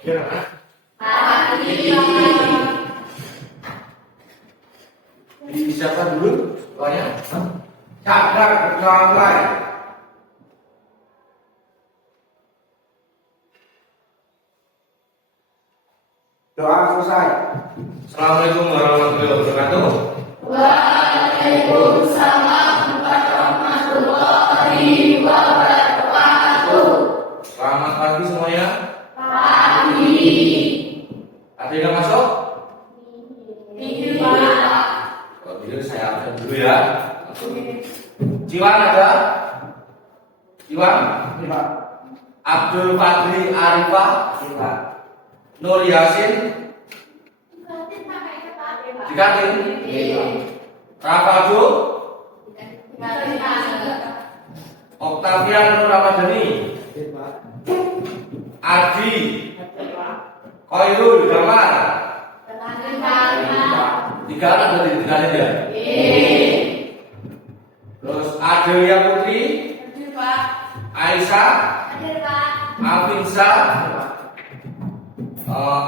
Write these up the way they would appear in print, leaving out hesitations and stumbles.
Gimana? Pagi. Siapa dulu? Doanya? Cadar berjalan. Doa selesai. Assalamualaikum warahmatullahi wabarakatuh. Waalaikumsalam warahmatullahi wabarakatuh. Selamat pagi semuanya. Pagi. Ada yang masuk? Iya, Pak. Kalau gitu saya absen dulu ya. Jiwan ada? Jiwan? Iya. Abdul Fadli Arifah? Iya. Nur Yasin? Dikatin? Iya. Rafadu? Oktavian Nur Ramadhani? Adi? Khairul Jamal? Tiga anak dari tiga ya? Terus Adelia Putri? Aisyah? Afinsa?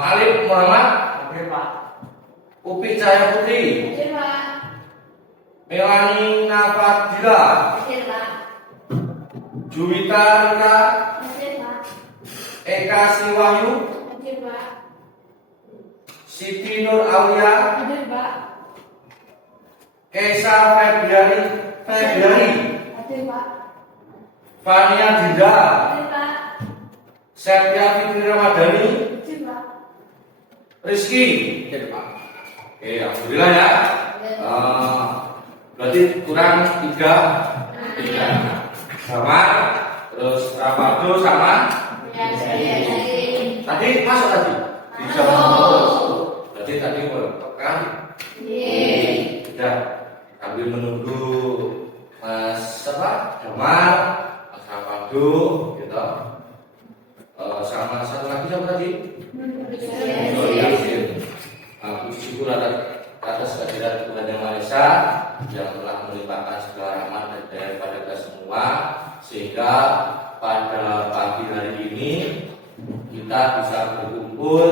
Alif Muhammad? Upi Cahaya Putri? Melani Nafadila? Juwita Rika? Eka Siwahyu? Siti Nur Aulia? Esa Febriari? Fania Dinda? Septia Fitri Ramadhani? Rizky? Oke, alhamdulillah ya. Berarti kurang tiga. Sama. Terus Rafado sama. Tadi masuk tadi. Bisa masuk. Berarti tadi kan? Ya. Sambil menunggu Mas Jamal, Mas Rafado, gitu. Sama satu lagi siapa tadi? Puji syukur atas kehadiran Tuhan Yang Maha Esa yang telah melimpahkan segala rahmat dan daya kepada kita semua, sehingga pada pagi hari ini kita bisa berkumpul,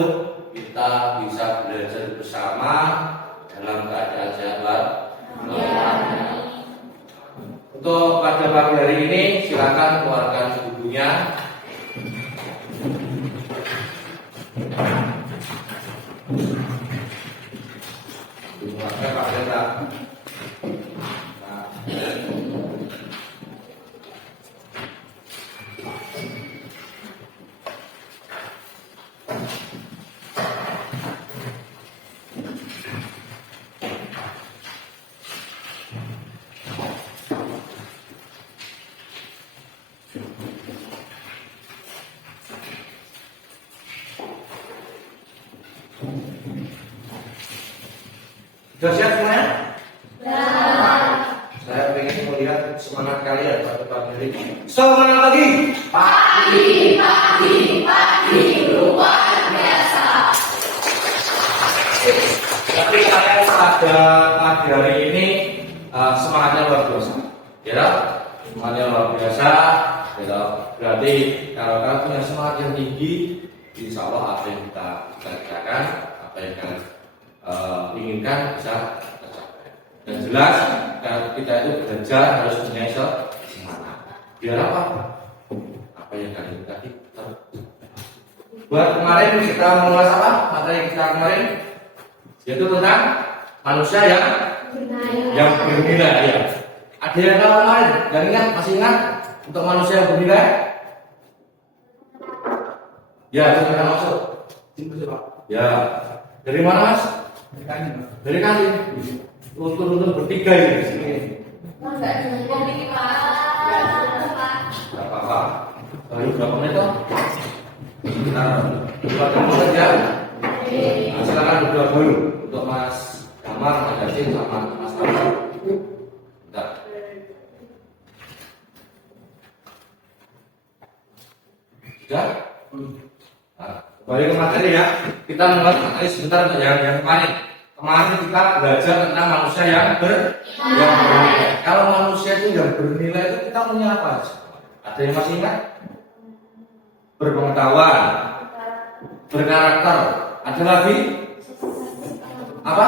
kita bisa belajar bersama dalam keadaan sehat. Untuk pada pagi hari ini silakan keluarkan bukunya. Sudah siap semuanya? Saya ingin melihat semangat kalian pada pagi hari ini. Semangat pagi! Pagi, luar biasa. Tapi kalian pada pagi hari ini semangatnya luar biasa. Ya, semangatnya luar biasa. Ya, berarti kalau kalian punya semangat yang tinggi, insya Allah apa yang kita kerjakan, apa yang kalian inginkan bisa tercapai. Dan jelas kalau kita itu belajar harus punya semangat. Biar apa? Apa yang kalian tadi buat kemarin kita mengulas apa? Materi kita kemarin yaitu tentang manusia yang bernilai. Ya. Ada yang tahu kemarin? Yang ingat? Masih ingat untuk manusia yang bernilai? Ya, sudah masuk. Ya, dari mana Mas? Dari kantin. Untuk bertiga ini. Enggak cukup ini, Pak. Enggak apa-apa. Baru berapa menit toh? Kita buatkan saja. Nah, silakan berdua dulu untuk Mas Jamal, Mas Yasin, sama Mas Tama. Bentar. Sudah? Nah, kembali ke materi ya. Kita membahas materi sebentar untuk yang kemarin. Kemarin kita belajar tentang manusia yang bernilai. Kalau manusia itu yang bernilai itu kita punya apa? Ada yang masih ingat? Berpengetahuan, berkarakter. Ada lagi apa?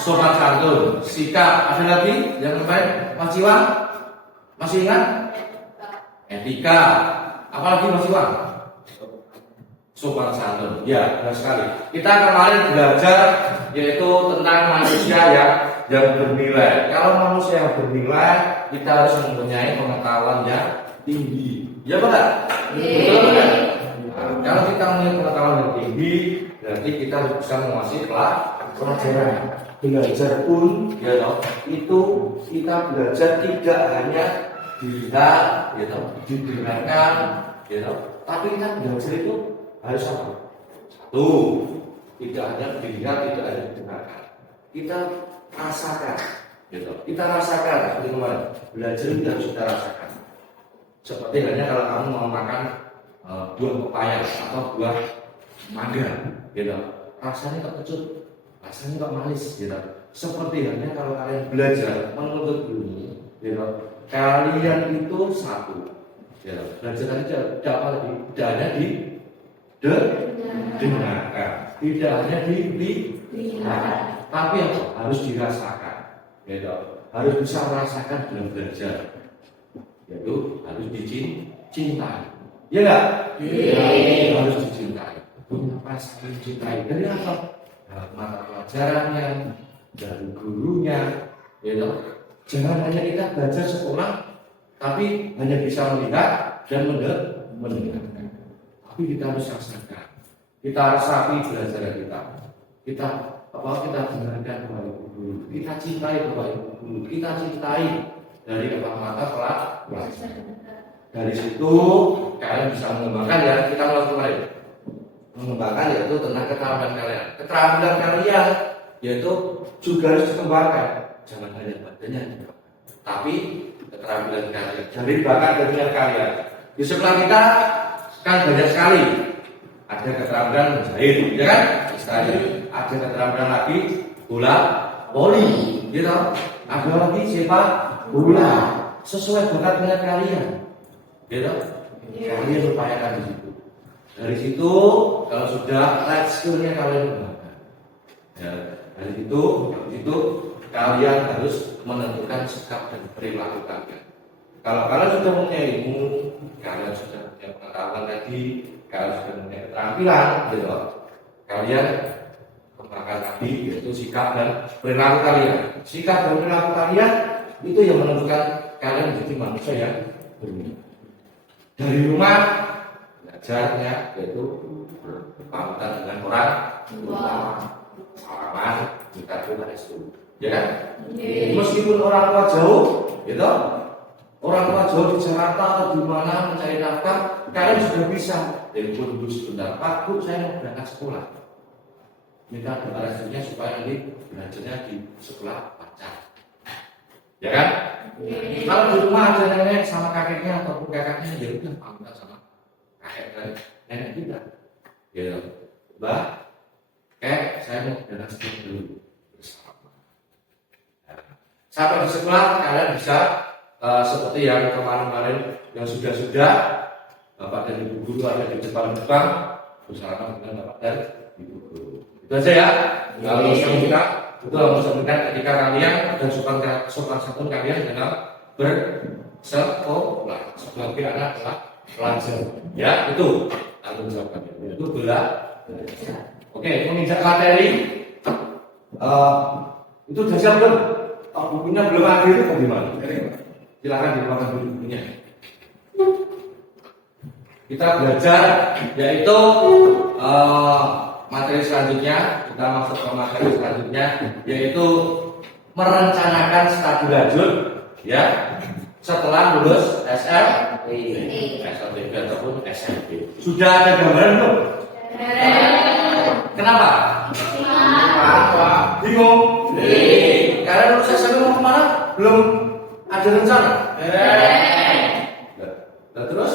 Sopan santun, sikap. Ada lagi yang lain? Mas Iwan masih ingat? Etika. Apa lagi Mas Iwan? Sopan santun. Ya, benar sekali. Kita kemarin belajar yaitu tentang manusia yang bernilai. Kalau manusia yang bernilai, kita harus mempunyai pengetahuan yang tinggi. Ya benar? Betul benar. Nah, kalau kita mempunyai pengetahuan yang tinggi, berarti kita harus bisa menguasai pelajaran. Belajar pun, ya toh, itu kita belajar tidak hanya dilihat, ya toh, didengarkan, ya toh, tapi kita belajar itu harus apa? Satu, tidak hanya dilihat, tidak hanya didengarkan, kita rasakan, gitu. Kita rasakan, seperti kemarin belajar itu harus kita rasakan. Seperti halnya kalau kamu mau makan buah pepaya atau buah mangga, gitu. Rasanya terkecut, rasanya kok manis, gitu. Seperti halnya kalau kalian belajar menuntut ilmu, gitu. Kalian itu satu, gitu. Belajar aja tidak hanya dengarkan, tidak hanya dilihat, tapi apa? Harus dirasakan, gitu. Harus bisa merasakan dalam belajar, yaitu harus dicintai, ya nggak? Harus dicintai, punya perasaan mencintai dari apa? Dari mata pelajarannya, dari gurunya, gitu. Jangan hanya kita belajar sekolah, tapi hanya bisa melihat dan mendengarkan. Tapi kita harus rasakan, kita rasapi belajar kita dengarkan Bapak Ibu guru, kita cintai Bapak Ibu guru, kita cintai dari mata pelajaran. Dari situ kalian bisa mengembangkan, ya kita mulai mengembangkan yaitu tentang keterampilan kalian. Keterampilan kalian yaitu juga harus dikembangkan, jangan hanya badannya, tapi keterampilan kalian dari bakat dan kalian. Di sekolah kita kan banyak sekali, ada keterampilan menjahit, ya kan? Istilahnya ada keterampilan lagi bola voli, gitu. Ada lagi sepak bola, sesuai bakat minat kalian, gitu. Kalian upayakan di situ. Dari situ kalau sudah life skillnya kalian gunakan, ya, dari itu kalian harus menentukan sikap dan perilaku kalian. Kalau kalian sudah mempunyai ilmu, kalian sudah punya pengetahuan tadi, kalian sudah punya keterampilan, gitu. Kalian kembangkan tadi yaitu sikap dan perilaku kalian. Sikap dan perilaku kalian itu yang menentukan kalian menjadi manusia yang berbeda. Dari rumah belajarnya yaitu berpamitan dengan orang tua, salaman, minta doa restu, ya kan? Meskipun orang tua jauh, gitu. Orang tua jauh di Jakarta atau di mana mencari nafkah, kalian sudah bisa telepon dulu sebentar, Pak Bu, saya mau berangkat sekolah. Minta doa restunya supaya nanti belajarnya di sekolah pacar, ya kan? Kalau di rumah ada nenek sama kakeknya ataupun kakaknya, ya udah pamitan sama kakek dan nenek kita, gitu. Mbak, saya mau berangkat sekolah dulu bersama. Sampai di sekolah kalian bisa seperti yang kemarin-kemarin yang sudah Bapak dan Ibu guru ada di depan bersama dengan Bapak dan Ibu guru. Itu aja ya. Kalau kita ketika kalian dan sopan santun kalian dalam bersekolah sebagai anak pelajar. Ya itu tanggung jawab kalian. Itu belajar. Oke, menginjak materi. Itu sudah siap belum? Bukunya belum ada itu bagaimana? Silakan dibuka dulu bukunya. Kita belajar yaitu materi selanjutnya, kita masuk ke materi selanjutnya yaitu merencanakan studi lanjut, ya, setelah lulus SLB ataupun SMP. Sudah ada gambaran belum? Kenapa? Bingung? Karena lulus SMP mau kemana? Belum ada rencana? Terus?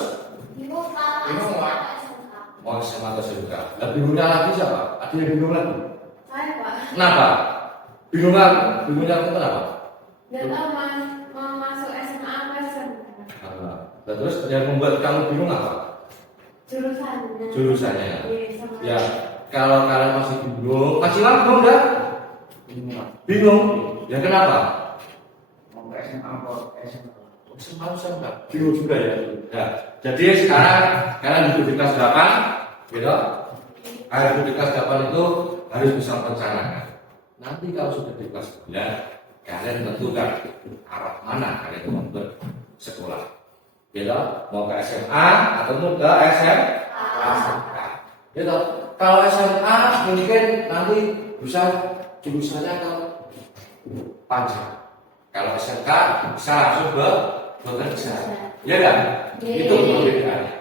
Mau SMA atau SMK? Bingungnya lagi siapa? Ada yang bingung lagi? Saya Pak. Kenapa? Bingungnya kenapa? Gak tahu mau masuk SMA apa SMK. Terus yang membuat kamu bingung apa? Jurusannya. Jurusannya. Iya, sama. Ya, kalau kalian masih bingung, masih bingung nggak? Bingung? Ya kenapa? Mau ke SMA atau SMA? Saya nggak bingung juga ya. Ya, jadi sekarang kalian duduk di kelas 8, gitu. Kalian duduk di kelas 8 itu harus bisa merencanakan. Nanti kalau sudah di kelas 9, kalian tentukan arah mana kalian mau bersekolah. Gitu, mau ke SMA atau mau ke SMK. Gitu. Kalau SMA mungkin nanti bisa jurusannya ke pajak. Kalau SMK bisa langsung bekerja. Ya kan? Itu perbedaannya.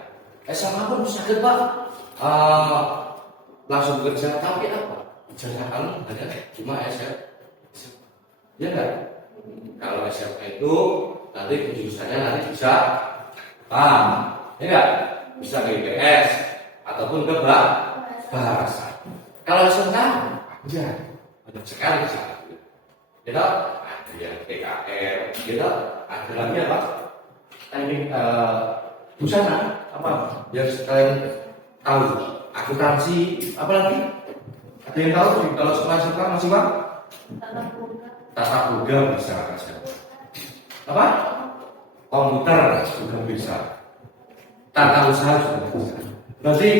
SMA pun bisa Pak langsung bekerja, tapi apa? Ijazah kamu hanya cuma SMP. Ya kan? Kalau SMK itu nanti jurusannya nanti bisa ya kan? Bisa ke IPS ataupun ke bahasa. Kalau SMK ya banyak sekali bisa. Gitu, ada yang PKR, gitu, ada lagi apa? Teknik busana, apa? Biar kalian tahu. Akuntansi, apa lagi? Ada yang tahu? Kalau sekolah masih Pak? Tata boga bisa aja. Apa? Komputer juga bisa. Tata usaha juga bisa. Berarti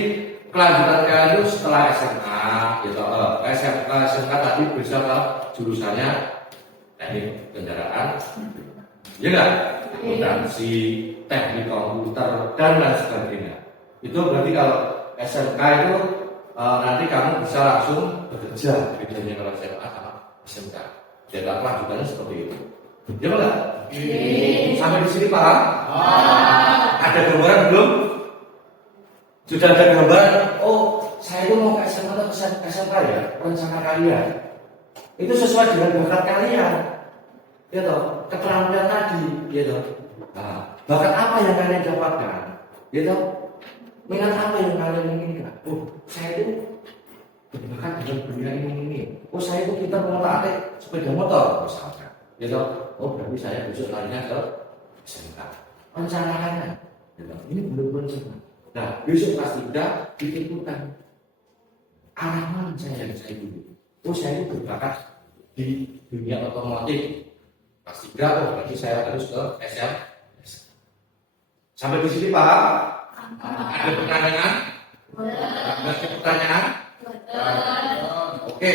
kelanjutan kalian itu setelah SMA, gitu, SMK tadi bisa ke jurusannya teknik kendaraan, ya nggak? Akuntansi, teknik komputer dan lain sebagainya. Itu berarti kalau SMK itu nanti kamu bisa langsung bekerja, bedanya kalau SMA sama SMK. Jadi kelanjutannya seperti itu. Ya enggak? Sampai di sini paham? Ada gambaran belum? Sudah ada gambaran? Oh, saya itu mau ke SMA atau ke SMK ya? Rencana kalian itu sesuai dengan bakat kalian, gitu, keterampilan tadi, gitu. Nah, bakat apa yang kalian dapatkan, gitu, minat apa yang kalian inginkan? Oh, saya itu berbakat dengan bidang ini. Oh, saya itu kita mau atik sepeda motor, misalkan, gitu. Oh, berarti saya besok larinya ke SMK. Rencanakan, gitu. Ini belum semua. Nah, besok kelas 3 ditentukan arah mana saya dulu. Oh, saya itu berbakat di dunia otomotif. Kelas 3, oh berarti saya harus ke SM. Sampai di sini paham? Ada pertanyaan? Ada pertanyaan? Oke,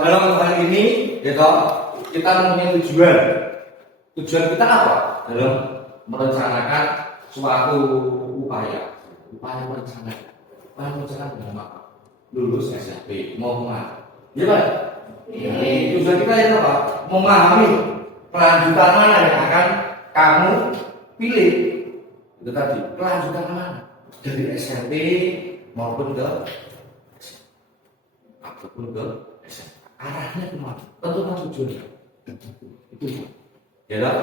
dalam hal ini, gitu, kita mempunyai tujuan. Tujuan kita apa? Dalam merencanakan suatu upaya merencanakan. Upaya merencanakan dengan apa? Lulus SMP, mau kemana? Iya Pak? Tujuan kita itu apa? Memahami kelanjutan mana yang akan kamu pilih. Itu tadi, kelanjutan mana? Dari SMP maupun ke ataupun ke SMP. Arahnya kemana? Tentukan tujuannya. Itu ya lah.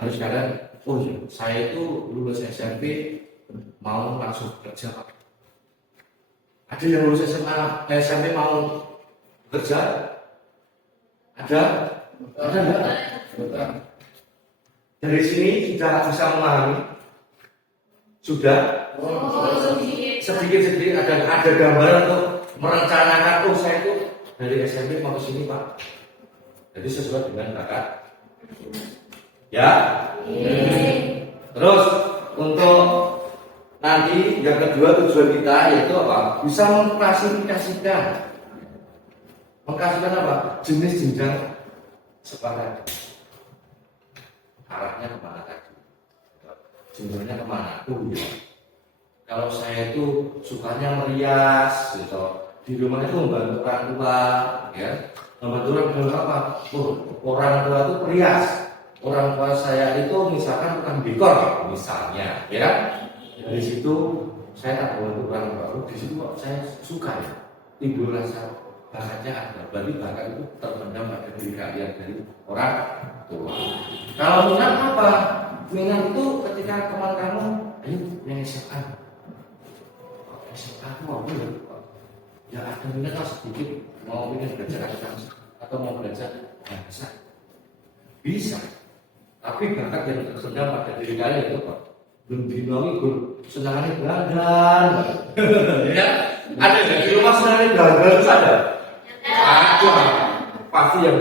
Harus kalian, oh iya, saya itu lulus SMP mau langsung kerja. Ada yang lulus SMA, SMP mau kerja? Ada enggak? Dari sini sudah bisa memahami? Sudah? Sedikit-sedikit ada gambaran untuk merencanakan. Oh, saya itu dari SMP mau ke sini Pak. Jadi sesuai dengan bakat. Ya? Terus untuk nanti yang kedua tujuan kita yaitu apa? Bisa mengklasifikasikan apa? Jenis jenjang sekolah. Arahnya kemana tadi? Jenjangnya kemana? Ya. Kalau saya itu sukanya merias, gitu. Di rumah itu membantu orang tua, ya. Membantu orang tua apa? Oh, orang tua itu merias. Orang tua saya itu misalkan tukang dekor, misalnya, ya. Dari situ saya tak membantu orang tua. Di situ kok saya suka ya. Timbul rasa bakatnya ada. Berarti bakat itu terpendam pada diri kalian dari orang tua. Kalau minat apa? Minat itu ketika teman kamu, ayo yang SMA. SMA itu mau ya? Ya ada minat sedikit, mau ingin belajar akuntansi atau mau belajar bahasa. Bisa. Tapi bakat yang terpendam pada diri kalian itu kok belum dinongi gur senangannya dandan. Ya, ada nggak di rumah senangannya dandan itu ada? Ada. Pasti yang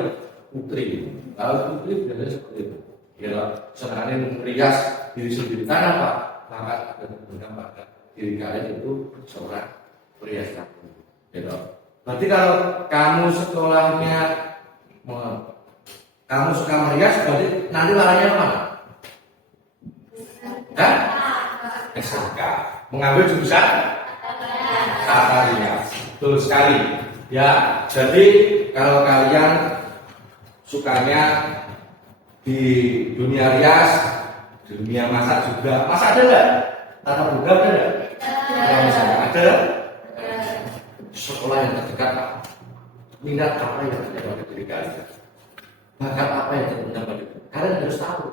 putri. Kalau putri biasanya seperti itu. Ya, senangannya merias diri sendiri. Karena apa? Maka pada diri kalian itu seorang pria kamu. Ya, berarti kalau kamu sekolahnya kamu suka merias, berarti nanti warnanya apa? Hah? SMK. Mengambil jurusan tata rias. Betul sekali. Ya, jadi kalau kalian sukanya di dunia rias, di dunia masak juga, masak ada nggak? Tata boga ada nggak? Kalau misalnya ada, sekolah yang terdekat, minat apa yang ada pada diri kalian? Bakat apa yang terpendam pada diri kalian? Harus tahu.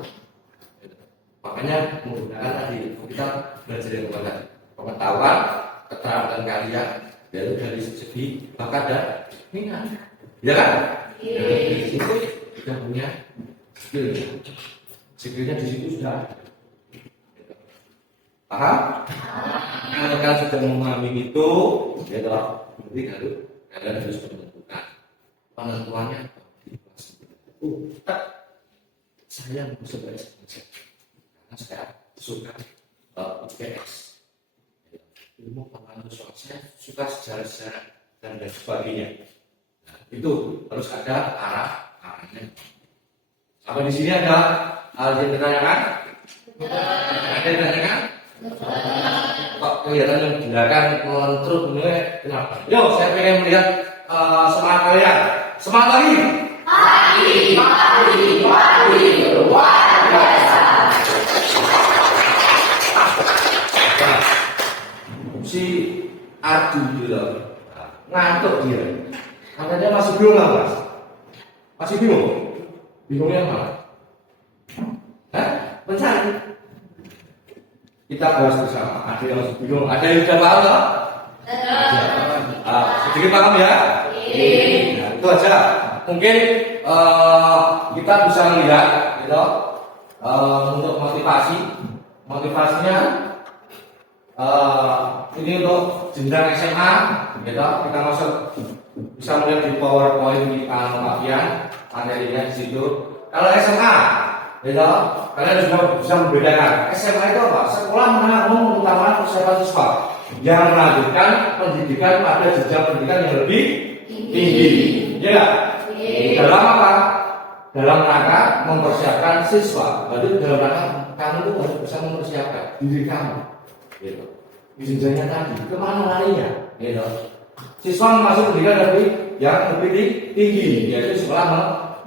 Makanya menggunakan tadi kita belajar yang banyak pengetahuan, keterampilan kalian, yaitu dari segi bakat dan minat, ya kan? Dari situ kita punya skill, skillnya di situ sudah ada. Paham? Kalau kalian sudah memahami itu, ya toh, berarti kalian harus menentukan penentuannya. Saya mau sebagai karena saya suka IPS, ilmu pengetahuan sosial, saya suka sejarah-sejarah dan lain sebagainya. Nah, itu harus ada arahnya. Apa di sini ada hal yang ditanyakan? Ada yang ditanyakan? Kok kelihatan yang gerakan melentrut ini kenapa? Yo, saya pengen melihat semangat kalian. Semangat lagi. Pagi, luar biasa. Si Adu juga ngantuk dia. Katanya masih bingung nggak, Mas? Masih bingung? Bingungnya apa? Hah? Mencari. Kita bahas bersama. Ada yang masih bingung, ada yang sudah paham nggak? Sedikit paham ya? Nah, itu aja. Mungkin kita bisa melihat, gitu, untuk motivasinya ini untuk jenjang SMA, gitu. Kita masuk bisa melihat di PowerPoint di kalian materinya di situ. Kalau SMA, gitu, kalian juga bisa membedakan SMA itu apa? Sekolah menanggung utama persiapan siswa yang melanjutkan pendidikan pada jenjang pendidikan yang lebih tinggi, ya nggak? Dalam apa? Dalam rangka mempersiapkan siswa. Berarti dalam rangka kamu itu harus bisa mempersiapkan diri kamu, gitu. Jenjangnya tadi kemana larinya, gitu. Siswa masuk pendidikan yang lebih tinggi, yaitu sekolah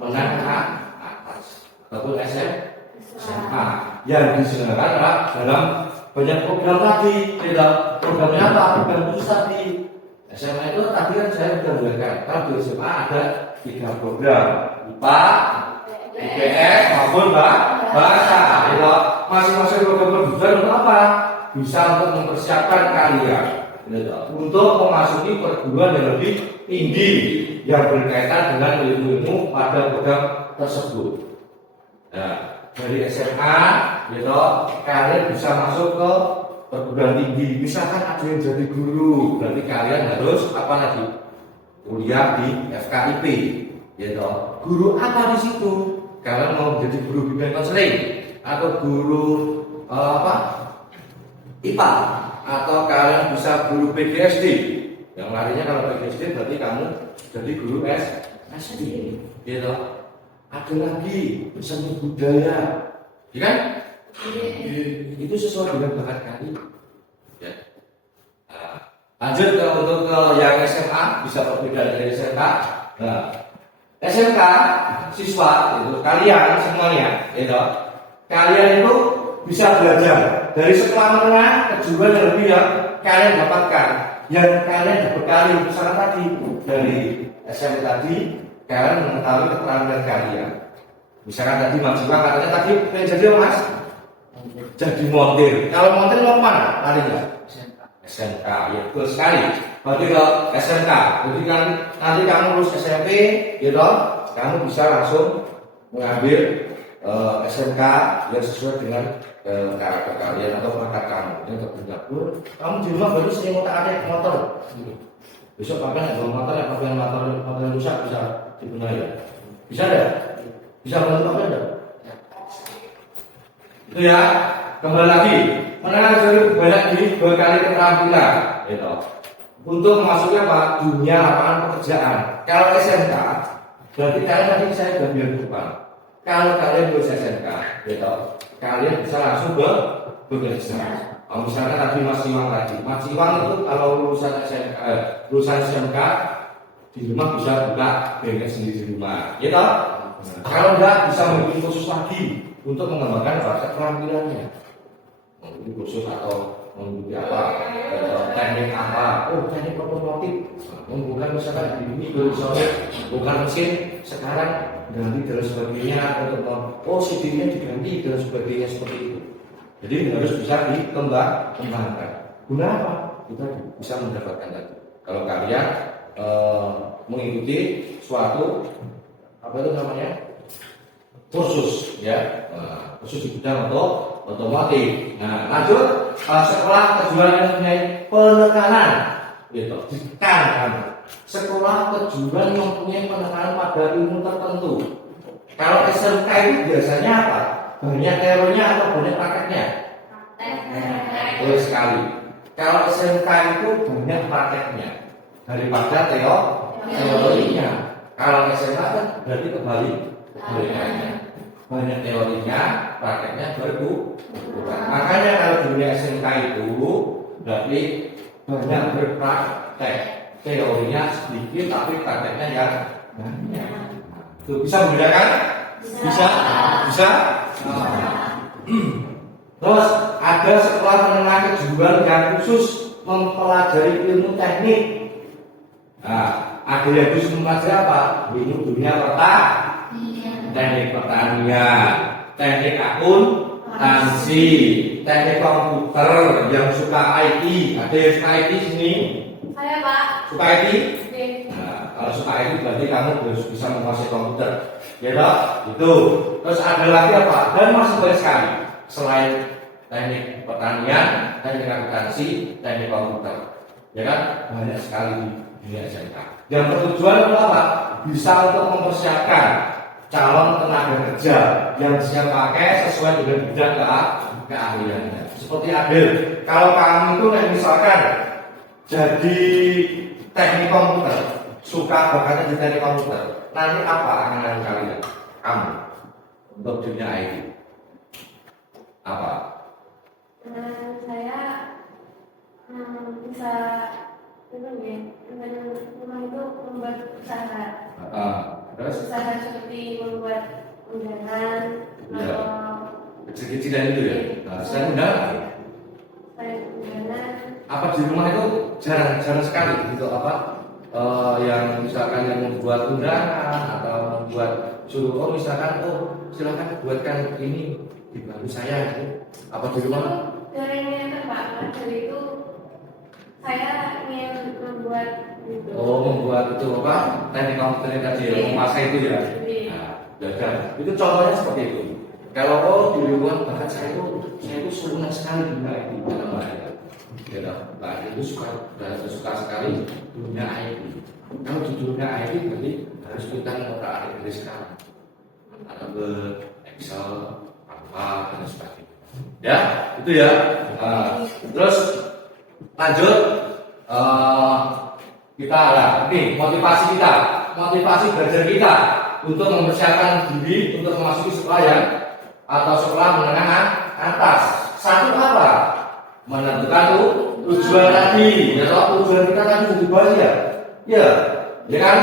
menengah atas ataupun SMA yang diselenggarakan dalam banyak program tadi. Programnya apa? Program khusus tadi. SMA itu tadi kan saya sudah belajar. Kalau di SMA ada 3 program, IPA, IPS maupun bahasa. Masing-masing program pendidikan untuk apa? Bisa untuk mempersiapkan kalian untuk memasuki perguruan yang lebih tinggi yang berkaitan dengan ilmu pada program tersebut. Nah, dari SMA, kalian bisa masuk ke perguruan tinggi. Misalkan ada yang jadi guru, berarti kalian harus apa lagi? Kuliah di FKIP, Guru apa di situ? Kalian mau menjadi guru bimbingan konseling atau guru IPA, atau kalian bisa guru PGSD. Yang larinya kalau PGSD berarti kamu jadi guru SD, Ada lagi seni budaya, ya kan? Itu sesuai dengan bakat kalian. Ya. Lanjut untuk yang SMA, bisa berbeda dari SMK. Nah, SMK siswa itu kalian semuanya, kalian itu bisa belajar dari sekolah menengah kejuruan yang lebih yang kalian dapatkan, yang kalian dibekali misalnya tadi dari SMP tadi, kalian mengetahui keterampilan kalian. Misalkan tadi Mas Jiwa katanya tadi pengen jadi apa, Mas? Jadi montir. Kalau montir mau kemana? Larinya? SMK, ya betul sekali. Berarti kalau SMK, jadi kan nanti kamu lulus SMP, kamu bisa langsung mengambil SMK yang sesuai dengan karakter kalian atau bakat kamu. Yang terbuka, kamu di rumah baru sering otak-atik motor. Besok pakai nggak bawa motor, ya pakai motor yang rusak bisa dibenahi. Bisa nggak? Bisa bantu pakai nggak? Itu ya. Kembali lagi, mengenai dari banyak diri 2 kali keterampilan, gitu. Untuk memasuki apa? Dunia lapangan pekerjaan. Kalau SMK, berarti kalian tadi saya sudah bilang depan. Kalau kalian lulus SMK, gitu, kalian bisa langsung bekerja. Misalnya tadi Mas Iwang tadi, Mas Iwang itu kalau lulusan SMK di rumah bisa buka bengkel sendiri di rumah, gitu. Kalau enggak bisa membuat kursus lagi untuk mengembangkan keterampilannya. Mungkin kursus atau mengikuti apa, teknik apa, teknik otomotif, bukan misalkan ini bukan mesin sekarang ganti dan sebagainya, untuk CD-nya diganti dan sebagainya seperti itu. Jadi harus bisa dikembangkan. Guna apa? Kita bisa mendapatkan tadi. Kalau kalian mengikuti suatu apa itu namanya kursus, ya, khusus di bidang otomotif. Nah, lanjut sekolah kejuaraan yang mempunyai penekanan, gitu, ditekan. Sekolah kejuaraan yang mempunyai penekanan pada ilmu tertentu. Kalau SMK itu biasanya apa? Banyak teorinya atau banyak prakteknya? Betul sekali. Kalau SMK itu banyak prakteknya daripada teorinya. Kalau SMA kan berarti kembali kebalikannya. Banyak teorinya, prakteknya berkurang. Makanya kalau dunia SMK itu berarti banyak berpraktek. Teorinya sedikit tapi prakteknya yang banyak. Tuh, bisa membedakan? Bisa? Terus ada sekolah menengah kejuruan yang khusus mempelajari ilmu teknik. Nah, ada yang khusus mempelajari apa? Ilmu dunia teknik pertanian, teknik akuntansi, teknik komputer, yang suka IT. Ada yang suka IT sini? Saya Pak. Suka IT? Oke. Nah, kalau suka IT berarti kamu harus bisa menguasai komputer. Ya toh? Itu. Terus ada lagi apa? Dan masih banyak sekali. Selain teknik pertanian, teknik akuntansi, teknik komputer. Ya kan? Banyak sekali di dunia SMK. Yang bertujuan untuk apa? Bisa untuk mempersiapkan calon tenaga kerja yang siap pakai sesuai dengan bidang keahliannya. Seperti Adil, kalau kamu itu misalkan jadi teknik komputer, suka bakatnya di teknik komputer, nanti apa angan kalian? Kamu untuk dunia IT apa? Saya bisa dengan rumah itu membuat usaha. Terus Usaha seperti membuat undangan ya, atau kecil-kecilan itu ya. Saya undangan. Apa di rumah itu jarang sekali gitu apa? Yang misalkan yang membuat undangan atau membuat suruh, misalkan silakan buatkan ini di bantu saya gitu. Apa di rumah? Dari yang Pak, dari itu saya ingin membuat gitu. Membuat itu apa? Teknik komputer tadi ya, menguasai itu ya. Nah, itu contohnya seperti itu. Kalau di rumah bahkan saya itu senang sekali dunia IT dalam bahasa. Ya, nah, itu suka sekali dunia IT. Kalau di dunia IT berarti harus kita ngotak-atik dari sekarang. Atau ke Excel apa dan sebagainya. Ya, itu ya. Terus lanjut kita motivasi belajar kita untuk mempersiapkan diri untuk memasuki sekolah yang atau sekolah menengah atas. Satu apa? Menentukan tujuan tadi. Ya, tujuan kita tadi sudah dibahas ya. Ya kan?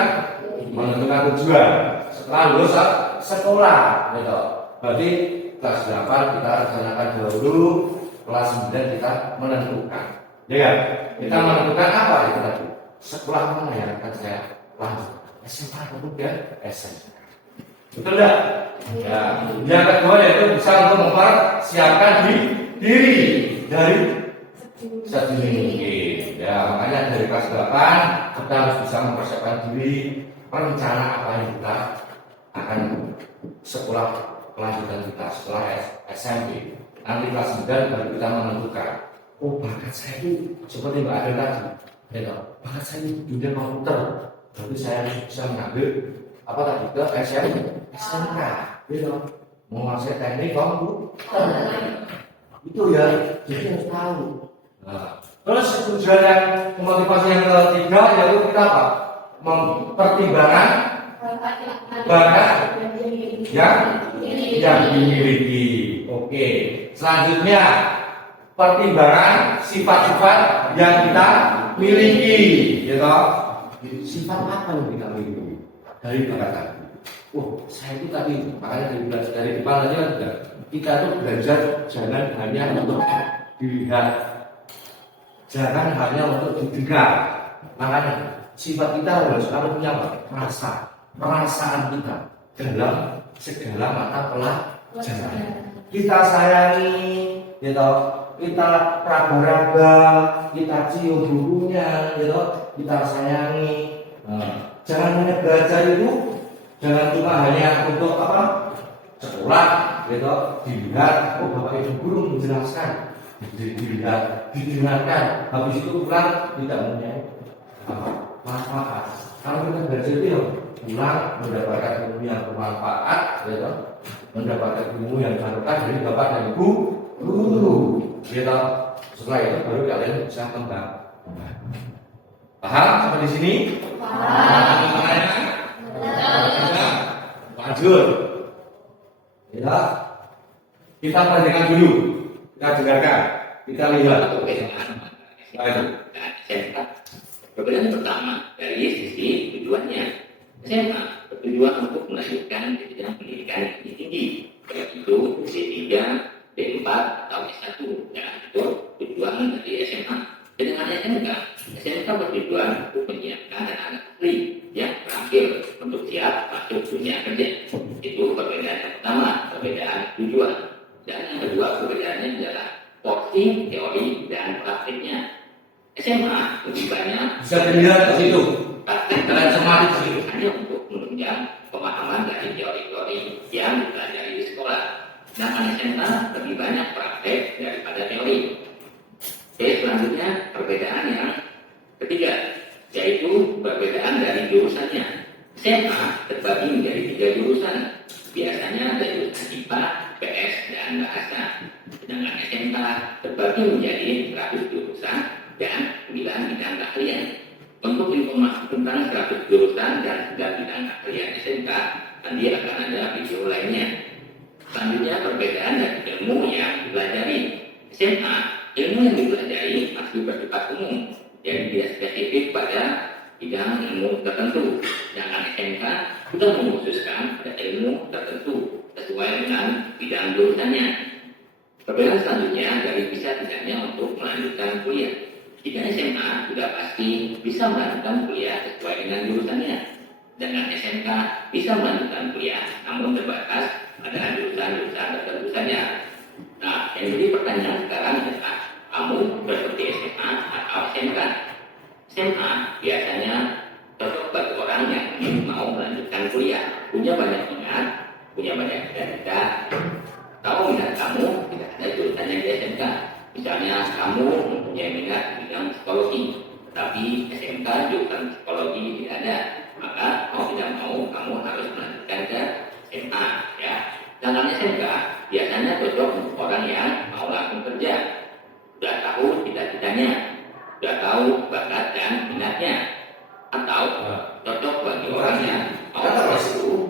Menentukan tujuan setelah lulus sekolah. Gitu. Berarti kelas 8 kita rencanakan dahulu, kelas 9 kita menentukan. Ya kan? Kita menentukan apa itu tadi? Sekolah mana yang akan saya lanjut? SMA atau SMK? Betul tidak? Ya. Yang kedua yaitu bisa untuk mempersiapkan diri dari sedini mungkin. Ya, makanya dari kelas 8 kita harus bisa mempersiapkan diri, rencana apa yang kita akan sekolah kelanjutan kita setelah SMP. Nanti kelas 9 baru kita menentukan, oh bakat saya itu seperti Mbak Adel tadi, ya, bakat saya itu dunia komputer, berarti saya bisa mengambil apa tadi ke SMK, gitu. Menguasai teknik komputer, itu ya, jadi harus tahu. Nah, terus tujuan yang motivasi yang ketiga yaitu kita apa? Mempertimbangkan bakat yang dimiliki. Oke. Selanjutnya pertimbangan sifat-sifat yang kita miliki, gitu. Sifat apa yang kita miliki dari bakat tadi? Saya itu tadi makanya dari depan tadi kan kita tuh belajar jangan hanya untuk dilihat, jangan hanya untuk didengar. Makanya sifat kita harus punya apa? Perasaan kita dalam segala mata pelajaran. Kita sayangi, gitu. Kita raba-raba, kita cium bukunya, gitu. Kita sayangi. Jangan hanya belajar itu, jangan cuma hanya untuk apa? Sekolah, gitu. Dilihat, bapak ibu guru menjelaskan, dilihat, didengarkan. Habis itu pulang tidak punya manfaat. Kalau kita belajar itu ya pulang mendapatkan ilmu yang bermanfaat, gitu. Mendapatkan ilmu yang barokah dari bapak dan ibu guru, gitu. Setelah itu baru kalian bisa kembang. Paham sampai di sini? Paham. Lanjut. Ya. Kita perhatikan dulu. Kita dengarkan. Kita lihat. Perbedaan pertama dari sisi tujuannya. SMA bertujuan untuk melanjutkan jenjang pendidikan yang tinggi, yaitu D3, D4 atau S1. Dan itu tujuan dari SMA. Dengan SMK, SMK bertujuan untuk menyiapkan anak-anak ahli yang terakhir untuk siap masuk dunia kerja. Itu perbedaan yang pertama, perbedaan tujuan. Dan yang kedua perbedaannya adalah porsi teori dan praktiknya. SMA lebih banyak Bisa dilihat di situ. praktik Kalian semua di situ. hanya untuk menunjang pemahaman dari teori-teori yang dipelajari di sekolah. Sedangkan SMK lebih banyak praktek daripada teori. Oke, selanjutnya perbedaan yang ketiga, yaitu perbedaan dari jurusannya. SMA terbagi menjadi 3 jurusan. Biasanya ada jurusan IPA, PS, dan bahasa. Sedangkan SMK terbagi menjadi 100 jurusan dan 9 bidang keahlian. Untuk informasi tentang 100 jurusan dan 9 bidang keahlian SMK, nanti akan ada video lainnya. Selanjutnya perbedaan dari ilmu yang dipelajari. SMA, ilmu yang dipelajari masih bersifat umum, jadi tidak spesifik pada bidang ilmu tertentu. Sedangkan SMK sudah mengkhususkan pada ilmu tertentu sesuai dengan bidang jurusannya. Perbedaan selanjutnya dari bisa tidaknya untuk melanjutkan kuliah. Jika SMA sudah pasti bisa melanjutkan kuliah sesuai dengan jurusannya. Dengan SMK bisa melanjutkan kuliah, namun terbatas pada jurusan-jurusan tertentu saja. Nah, yang jadi pertanyaan sekarang adalah kamu seperti SMA atau SMK? SMA biasanya cocok bagi orang yang ingin mau melanjutkan kuliah, punya banyak minat, punya banyak cita-cita. Kalau minat kamu tidak ada jurusannya di SMK, misalnya kamu mempunyai minat di bidang psikologi, tapi SMK jurusan psikologi tidak ada, maka mau tidak mau kamu harus melanjutkan ke SMA, ya. Dalam SMK biasanya cocok untuk orang yang mau langsung kerja, sudah tahu cita-citanya, sudah tahu bakat dan minatnya, atau cocok bagi orang yang mau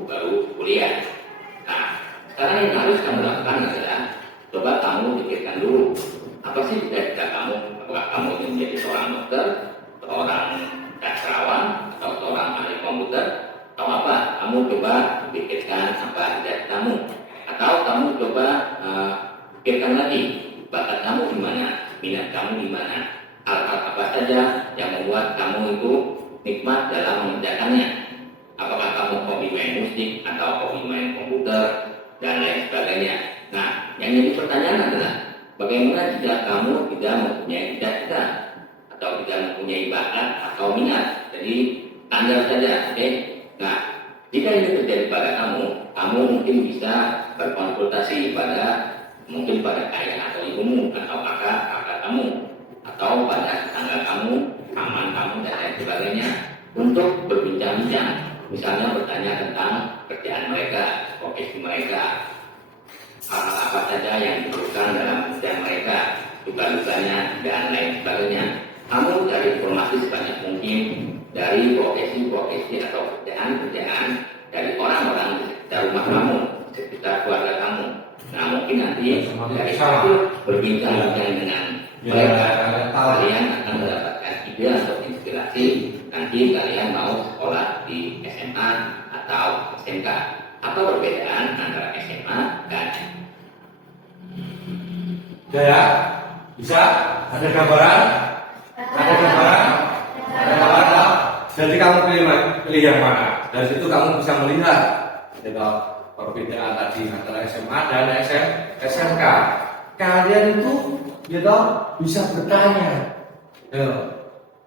baru kuliah. Nah, sekarang yang harus kamu lakukan adalah coba kamu pikirkan dulu, apa sih cita-cita kamu? Apakah kamu ingin menjadi seorang dokter, seorang sastrawan, atau seorang ahli komputer, atau apa? Kamu coba pikirkan apa cita-citamu, atau kamu coba pikirkan lagi bakat kamu di mana, minat kamu di mana, hal-hal apa saja yang membuat kamu itu nikmat dalam mengerjakannya. Apakah kamu hobi main musik atau hobi main komputer dan lain sebagainya. Nah, yang jadi pertanyaan adalah bagaimana jika kamu tidak mempunyai cita-cita atau tidak mempunyai bakat atau minat? Jadi standar saja, oke? Nah, jika ini terjadi pada kamu kamu mungkin bisa berkonsultasi mungkin pada ayah atau ibumu atau kakak kamu atau pada tetangga kamu, paman kamu dan lain sebagainya untuk berbincang-bincang, misalnya bertanya tentang kerjaan mereka, profesi mereka, hal-hal apa saja yang diperlukan dalam kerjaan mereka, duga-duganya dan lain sebagainya. Kamu cari informasi sebanyak mungkin dari profesi-profesi atau kerjaan-kerjaan dari orang-orang di sekitar rumah kamu, sekitar keluarga kamu. Nah, mungkin nanti dari situ berbincang-bincang dengan mereka, kalian akan mendapatkan ide atau inspirasi. Nanti kalian mau sekolah di SMA atau SMK. Apa perbedaan antara SMA dan ya, bisa? Ada gambaran? Ada gambaran? Ada gambaran? Jadi kamu pilih yang mana? Dari situ kamu bisa melihat gitu, perbedaan tadi antara SMA dan SMK. Kalian itu gitu, bisa bertanya,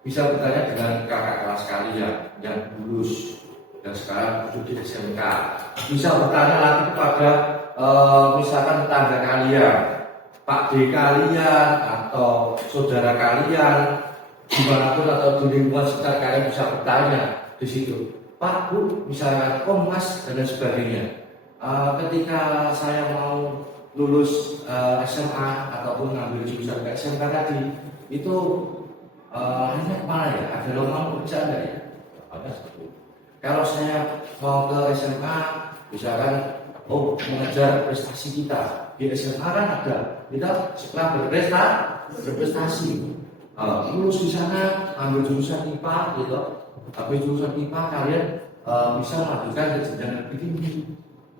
bisa bertanya dengan kakak kelas kalian yang lulus dan sekarang duduk di SMK. Bisa bertanya lagi kepada misalkan tetangga kalian, Pak D kalian atau saudara kalian, dimanapun atau di lingkungan sekitar kalian bisa bertanya di situ. Pak Bu, misalkan Mas dan lain sebagainya. Ketika saya mau lulus SMA ataupun ngambil jurusan ke SMK tadi, itu hanya kemana ya? Ada lowongan kerja enggak ya? Ada satu. Kalau saya mau ke SMA, misalkan mengejar prestasi kita di SMA kan ada, kita setelah berprestasi, lulus di sana ambil jurusan IPA gitu, tapi jurusan IPA kalian bisa melanjutkan ke jenjang lebih tinggi,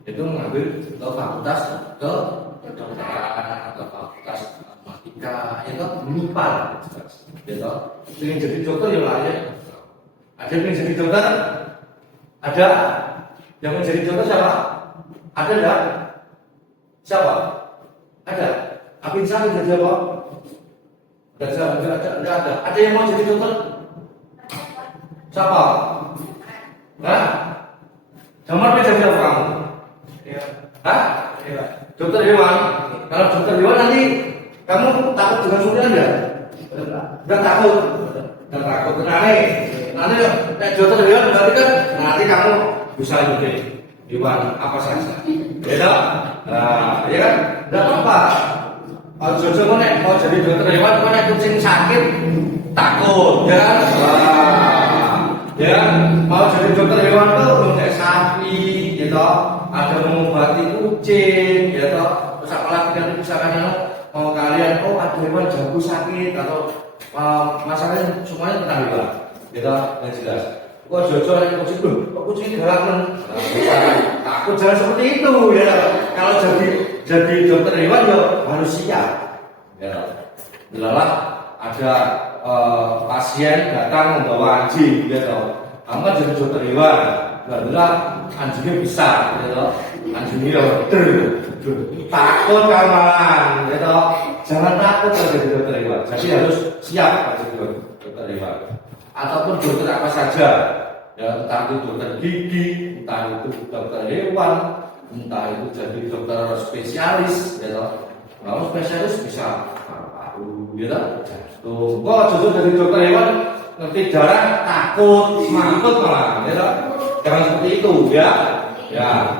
itu mengambil ke fakultas kedokteran atau fakultas matematika, itu MIPA gitu. Ingin jadi dokter yang lain, ada yang jadi dokter, ada yang menjadi dokter siapa? Ada enggak? Siapa? Ada. Apa yang jadi apa? Enggak ada. Ada yang mau jadi dokter? Siapa? Hah? Jamar jadi apa kamu? Hah? Dokter hewan. Kalau dokter hewan nanti kamu takut dengan suntikan enggak? Enggak takut. Enggak takut. Nanti dokter hewan berarti kan nanti kamu bisa nyuntik hewan apa saja, ya ya kan, tidak apa. Jojo mau jadi dokter hewan, mana kucing sakit takut, ya kan? Ya, mau jadi dokter hewan tuh kayak sapi, gitu. Ada mengobati kucing, gitu. Terus apalagi kan misalkan mau kalian, ada hewan jago sakit atau masalahnya semuanya tentang hewan, gitu, yang jelas. Kok Jojo yang kucing dulu, kok kucing ini galak aku jangan seperti itu ya. Kalau jadi dokter hewan ya harus siap. Ya, adalah ada pasien datang membawa anjing, gitu. Kamu kan jadi dokter hewan, adalah anjingnya besar, gitu. Anjingnya takut kawan, gitu. Jangan takut kalau jadi dokter hewan. Jadi harus siap jadi dokter hewan. Ataupun dokter apa saja, ya, entah itu dokter gigi, entah itu dokter hewan, entah itu jadi dokter spesialis, ya toh. Kalau spesialis bisa paru, ya toh. Tuh, kok jujur jadi dokter hewan ngerti darah takut, takut malah, ya toh. Jangan seperti itu, ya. Ya,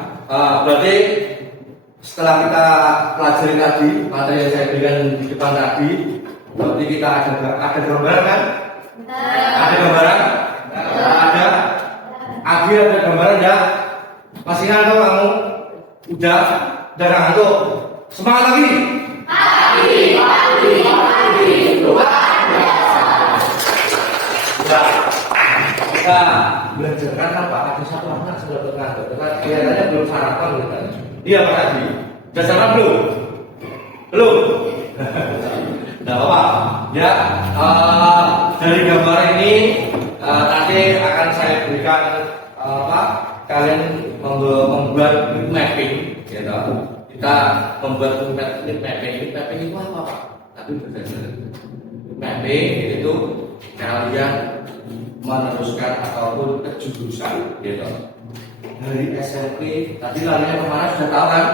berarti setelah kita pelajari tadi materi yang saya berikan di depan tadi, berarti kita ada gambaran kan? Ada gambaran? Ada? Adi ada gambaran ya? Masih ngantuk kamu? Udah ngantuk? Semangat lagi! Luar biasa! Kita belajar kan apa? Ada satu anak sudah ngantuk, karena kelihatannya belum sarapan gitu. Iya Pak Adi? Sudah sarapan belum? Belum? Tidak apa-apa. Ya, dari gambar ini nanti akan saya berikan kalian membuat mapping, gitu. Kita membuat mapping itu apa Pak? Tapi berdasarkan mapping itu kalian meneruskan ataupun kejurusan gitu. Dari SMP tadi larinya kemana sudah tahu kan?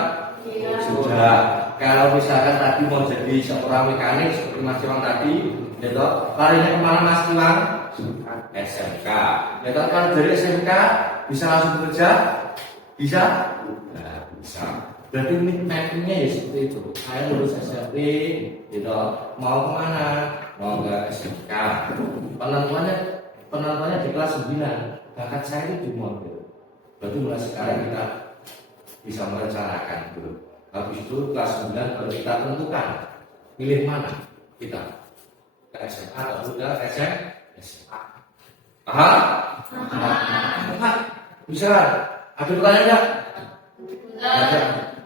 Iya. Sudah. Kalau misalkan tadi mau jadi seorang mekanik seperti Mas Iwan tadi, gitu, larinya kemana Mas Iwan? SMK. Gitu. Kalau dari SMK bisa langsung bekerja? Bisa? Nah, bisa. Berarti mappingnya ya seperti itu. Saya lulus SMP, gitu, mau kemana? Mau ke SMK. Penentuannya di kelas 9. Bakat saya itu di mobil. Berarti mulai sekarang kita bisa merencanakan dulu. Habis itu kelas 9 baru kita tentukan pilih mana kita, ke SMA atau ke SMA. Aha? Pak, bisa? Ada pertanyaan enggak? Ada.